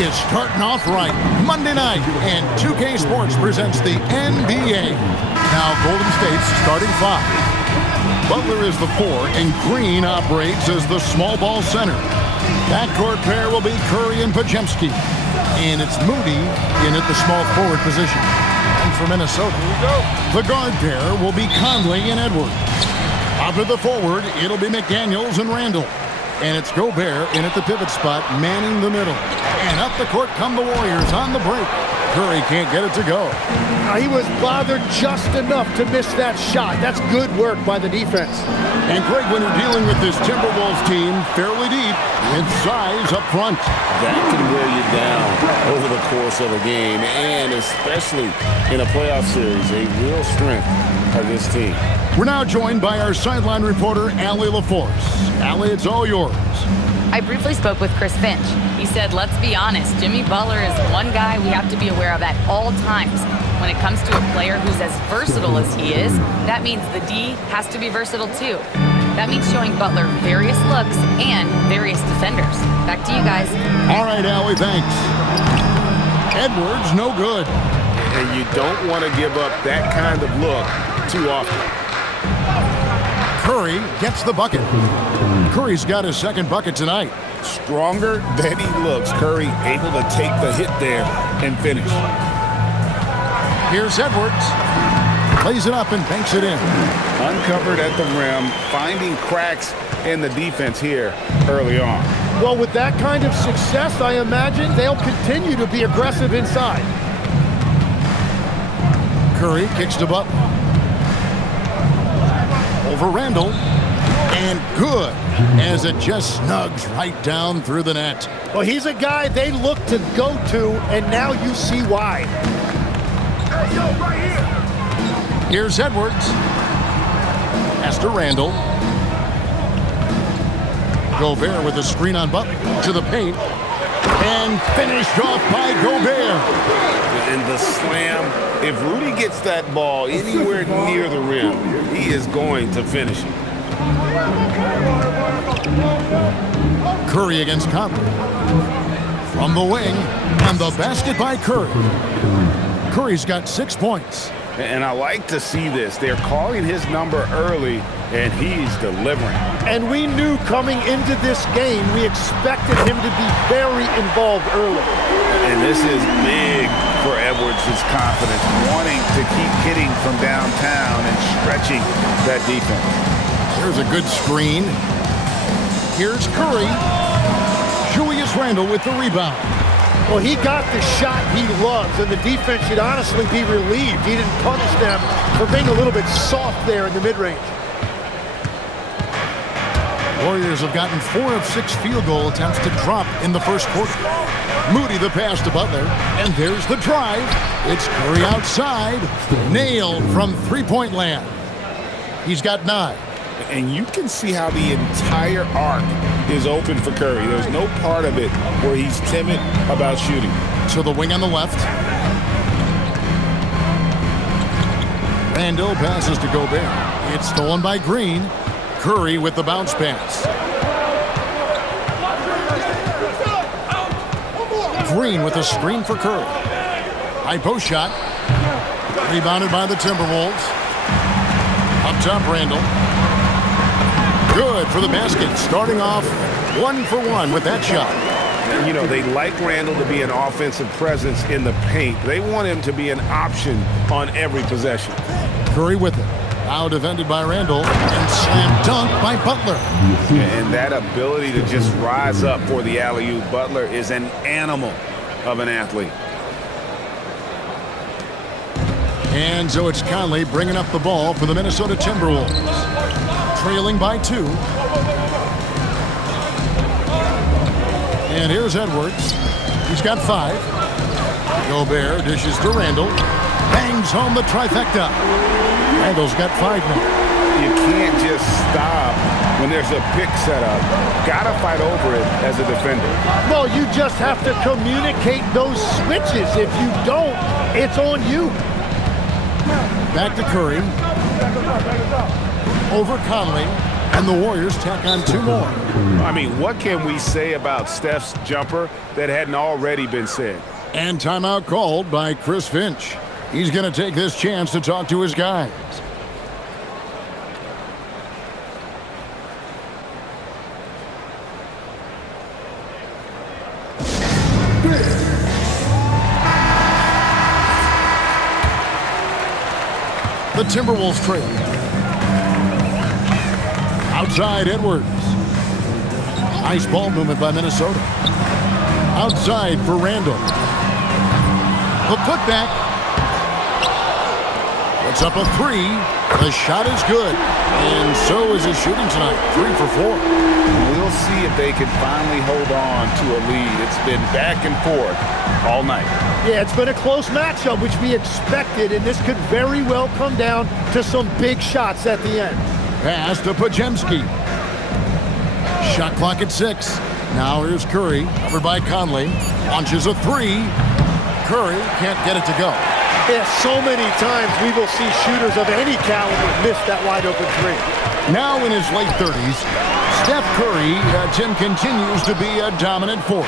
is starting off right. Monday night, and 2K Sports presents the NBA. Now Golden State's starting 5. Butler is the 4, and Green operates as the small ball center. Backcourt pair will be Curry and Podziemski. And it's Moody in at the small forward position. And for Minnesota, the guard pair will be Conley and Edwards. Out to the forward, it'll be McDaniels and Randall. And it's Gobert in at the pivot spot, manning the middle. And up the court come the Warriors on the break. Curry can't get it to go. He was bothered just enough to miss that shot. That's good work by the defense. And Greg, when you're dealing with this Timberwolves team fairly deep, with size up front. That can wear you down over the course of a game, and especially in a playoff series, a real strength of this team. We're now joined by our sideline reporter, Allie LaForce. Allie, it's all yours. I briefly spoke with Chris Finch. He said, let's be honest, Jimmy Butler is one guy we have to be aware of at all times. When it comes to a player who's as versatile as he is, that means the D has to be versatile too. That means showing Butler various looks and various defenders. Back to you guys. All right, Allie, thanks. Edwards, no good. And you don't want to give up that kind of look too often. Curry gets the bucket. Curry's got his second bucket tonight. Stronger than he looks. Curry able to take the hit there and finish. Here's Edwards. Plays it up and banks it in. Uncovered at the rim, finding cracks in the defense here early on. Well, with that kind of success, I imagine they'll continue to be aggressive inside. Curry kicks to Butler. Over Randall. And good, as it just snugs right down through the net. Well, he's a guy they look to go to, and now you see why. Hey, yo, right here. Here's Edwards. Pass to Randall. Gobert with a screen on Butler to the paint. And finished off by Gobert. And the slam, if Rudy gets that ball anywhere near the rim, he is going to finish it. Curry against Conley. From the wing, and the basket by Curry. Curry's got 6 points. And I like to see this. They're calling his number early, and he's delivering. And we knew coming into this game, we expected him to be very involved early. And this is big for Edwards' confidence, wanting to keep hitting from downtown and stretching that defense. Here's a good screen. Here's Curry. Julius Randle with the rebound. Well, he got the shot he loves, and the defense should honestly be relieved. He didn't punish them for being a little bit soft there in the mid-range. Warriors have gotten 4 of 6 field goal attempts to drop in the first quarter. Moody the pass to Butler, and there's the drive. It's Curry outside, nailed from three-point land. He's got 9. And you can see how the entire arc is open for Curry. There's no part of it where he's timid about shooting. To the wing on the left. Randall passes to Gobert. It's stolen by Green. Curry with the bounce pass. Green with a screen for Curry. High post shot. Rebounded by the Timberwolves. Up top, Randall. Good for the basket. Starting off 1 for 1 with that shot. You know, they like Randall to be an offensive presence in the paint. They want him to be an option on every possession. Curry with it. Now defended by Randall. And slam dunk by Butler. And that ability to just rise up for the alley-oop. Butler is an animal of an athlete. And so it's Conley bringing up the ball for the Minnesota Timberwolves. Trailing by 2. And here's Edwards. He's got 5. Gobert dishes to Randall. Bangs home the trifecta. Randall's got 5 now. You can't just stop when there's a pick set up. Gotta fight over it as a defender. Well, you just have to communicate those switches. If you don't, it's on you. Back to Curry. Over Conley. And the Warriors tack on 2 more. I mean, what can we say about Steph's jumper that hadn't already been said? And timeout called by Chris Finch. He's going to take this chance to talk to his guys. The Timberwolves trail. Outside Edwards. Nice ball movement by Minnesota. Outside for Randall. The putback. Puts up a 3. The shot is good. And so is his shooting tonight. 3 for 4. We'll see if they can finally hold on to a lead. It's been back and forth all night. Yeah, it's been a close matchup, which we expected, and this could very well come down to some big shots at the end. Pass to Podziemski. Shot clock at 6. Now here's Curry, covered by Conley. Launches a 3. Curry can't get it to go. Yeah, so many times we will see shooters of any caliber miss that wide open 3. Now in his late 30s, Steph Curry, Tim, continues to be a dominant force.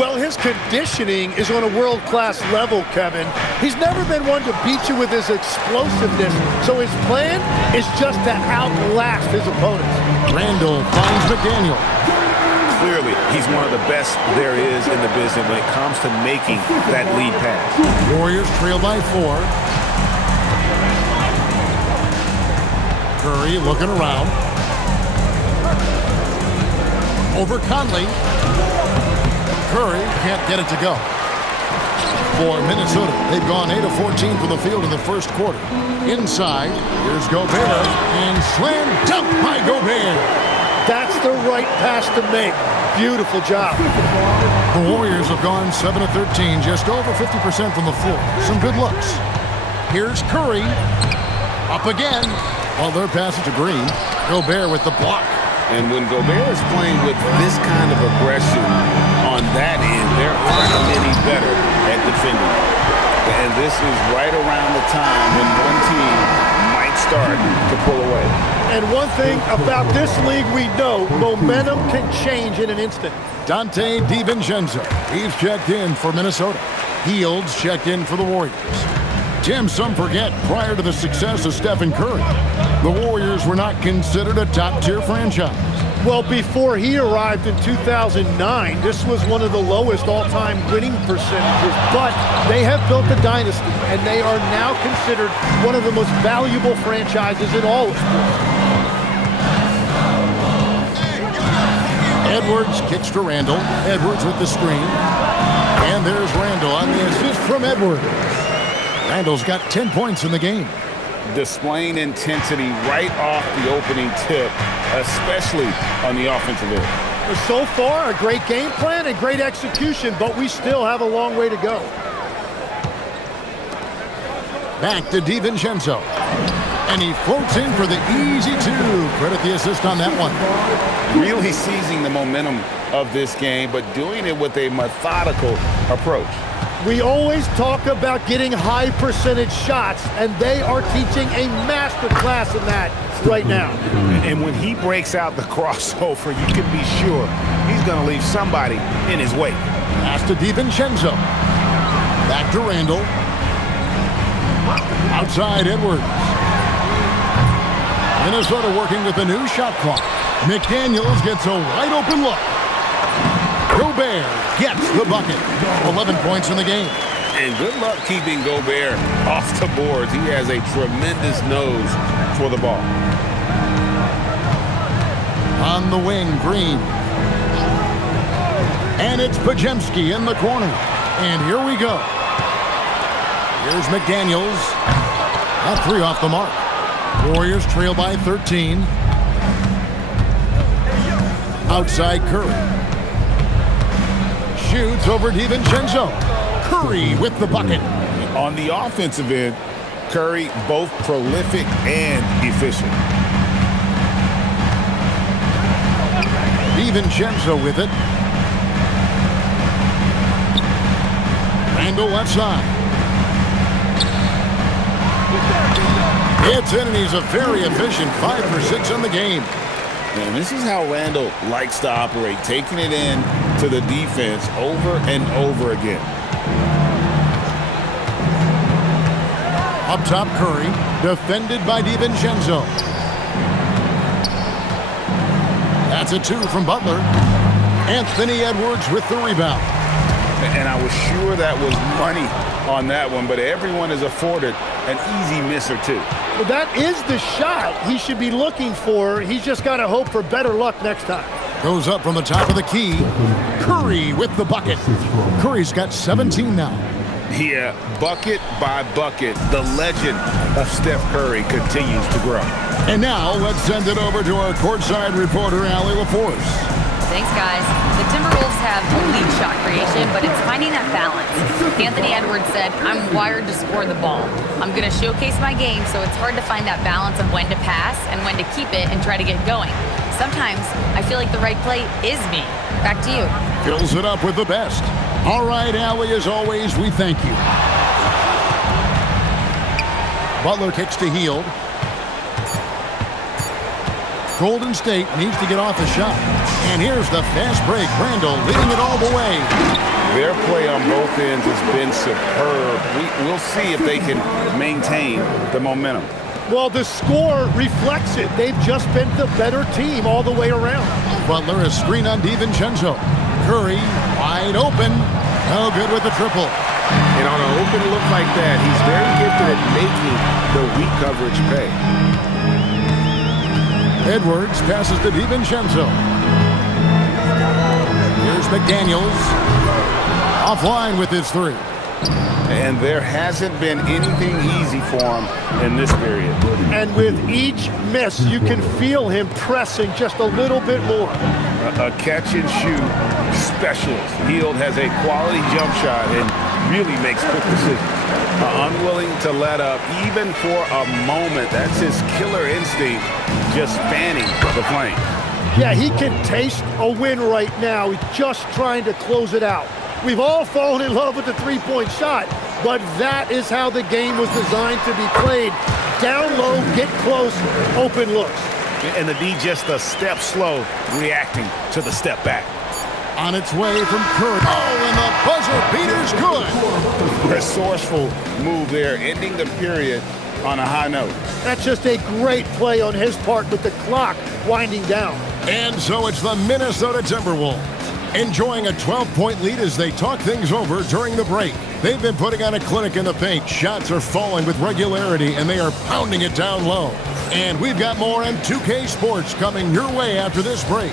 Well, his conditioning is on a world-class level, Kevin. He's never been one to beat you with his explosiveness, so his plan is just to outlast his opponents. Randall finds McDaniel. Clearly, he's one of the best there is in the business when it comes to making that lead pass. Warriors trail by 4. Curry looking around. Over Conley. Curry can't get it to go. For Minnesota, they've gone 8 of 14 from the field in the first quarter. Inside, here's Gobert, and slam dunk by Gobert. That's the right pass to make. Beautiful job. The Warriors have gone 7 of 13, just over 50% from the floor. Some good looks. Here's Curry. Up again. Well, their pass it to Green. Gobert with the block. And when Gobert is playing with this kind of aggression on that end, there aren't many better at defending. And this is right around the time when one team might start to pull away. And one thing about this league we know, momentum can change in an instant. Dante DiVincenzo. He's checked in for Minnesota. Fields checked in for the Warriors. Tim, some forget, prior to the success of Stephen Curry, the Warriors were not considered a top-tier franchise. Well, before he arrived in 2009, this was one of the lowest all-time winning percentages, but they have built a dynasty, and they are now considered one of the most valuable franchises in all of sports. Edwards kicks to Randall. Edwards with the screen. And there's Randall on the assist from Edwards. Randall's got 10 points in the game. Displaying intensity right off the opening tip, especially on the offensive end. So far, a great game plan and great execution, but we still have a long way to go. Back to DiVincenzo. And he floats in for the easy 2. Credit the assist on that one. Really seizing the momentum of this game, but doing it with a methodical approach. We always talk about getting high percentage shots, and they are teaching a master class in that right now. And when he breaks out the crossover, you can be sure he's going to leave somebody in his way. Pass to DiVincenzo. Back to Randall. Outside Edwards. Minnesota working with a new shot clock. McDaniels gets a wide open look. Gobert gets the bucket. 11 points in the game. And good luck keeping Gobert off the boards. He has a tremendous nose for the ball. On the wing, Green. And it's Podziemski in the corner. And here we go. Here's McDaniels. That 3 off the mark. Warriors trail by 13. Outside Curry. Shoots over DiVincenzo. Curry with the bucket. On the offensive end, Curry both prolific and efficient. DiVincenzo with it. Randall left side. It's in, and he's a very efficient 5 for 6 in the game. And this is how Randall likes to operate, taking it in to the defense over and over again. Up top, Curry, defended by DiVincenzo. That's a 2 from Butler. Anthony Edwards with the rebound. And I was sure that was money on that one, but everyone is afforded an easy miss or two. Well, that is the shot he should be looking for. He's just got to hope for better luck next time. Goes up from the top of the key. Curry with the bucket. Curry's got 17 now. Yeah, bucket by bucket, the legend of Steph Curry continues to grow. And now let's send it over to our courtside reporter, Allie LaForce. Thanks, guys. The Timberwolves have elite shot creation, but it's finding that balance. Anthony Edwards said, "I'm wired to score the ball. I'm going to showcase my game, so it's hard to find that balance of when to pass and when to keep it and try to get going. Sometimes I feel like the right play is me." Back to you. Fills it up with the best. All right, Allie, as always, we thank you. Butler kicks to Hield. Golden State needs to get off the shot. And here's the fast break. Randall leading it all the way. Their play on both ends has been superb. We'll see if they can maintain the momentum. Well, the score reflects it. They've just been the better team all the way around. Butler, a screen on DiVincenzo. Curry wide open. No good with the triple. And on an open look like that, he's very gifted at making the weak coverage pay. Edwards passes to DiVincenzo. Here's McDaniels. Offline with his 3. And there hasn't been anything easy for him in this period. And with each miss, you can feel him pressing just a little bit more. A catch-and-shoot specialist. Hield has a quality jump shot and really makes quick decisions. Unwilling to let up even for a moment. That's his killer instinct, just fanning the flame. Yeah, he can taste a win right now. He's just trying to close it out. We've all fallen in love with the three-point shot, but that is how the game was designed to be played. Down low, get close, open looks. And the D just a step slow, reacting to the step back. On its way from Curry. Oh, and the buzzer beater's good. Resourceful move there, ending the period on a high note. That's just a great play on his part with the clock winding down. And so it's the Minnesota Timberwolves enjoying a 12-point lead as they talk things over during the break. They've been putting on a clinic in the paint. Shots are falling with regularity, and they are pounding it down low. And we've got more on 2K Sports coming your way after this break.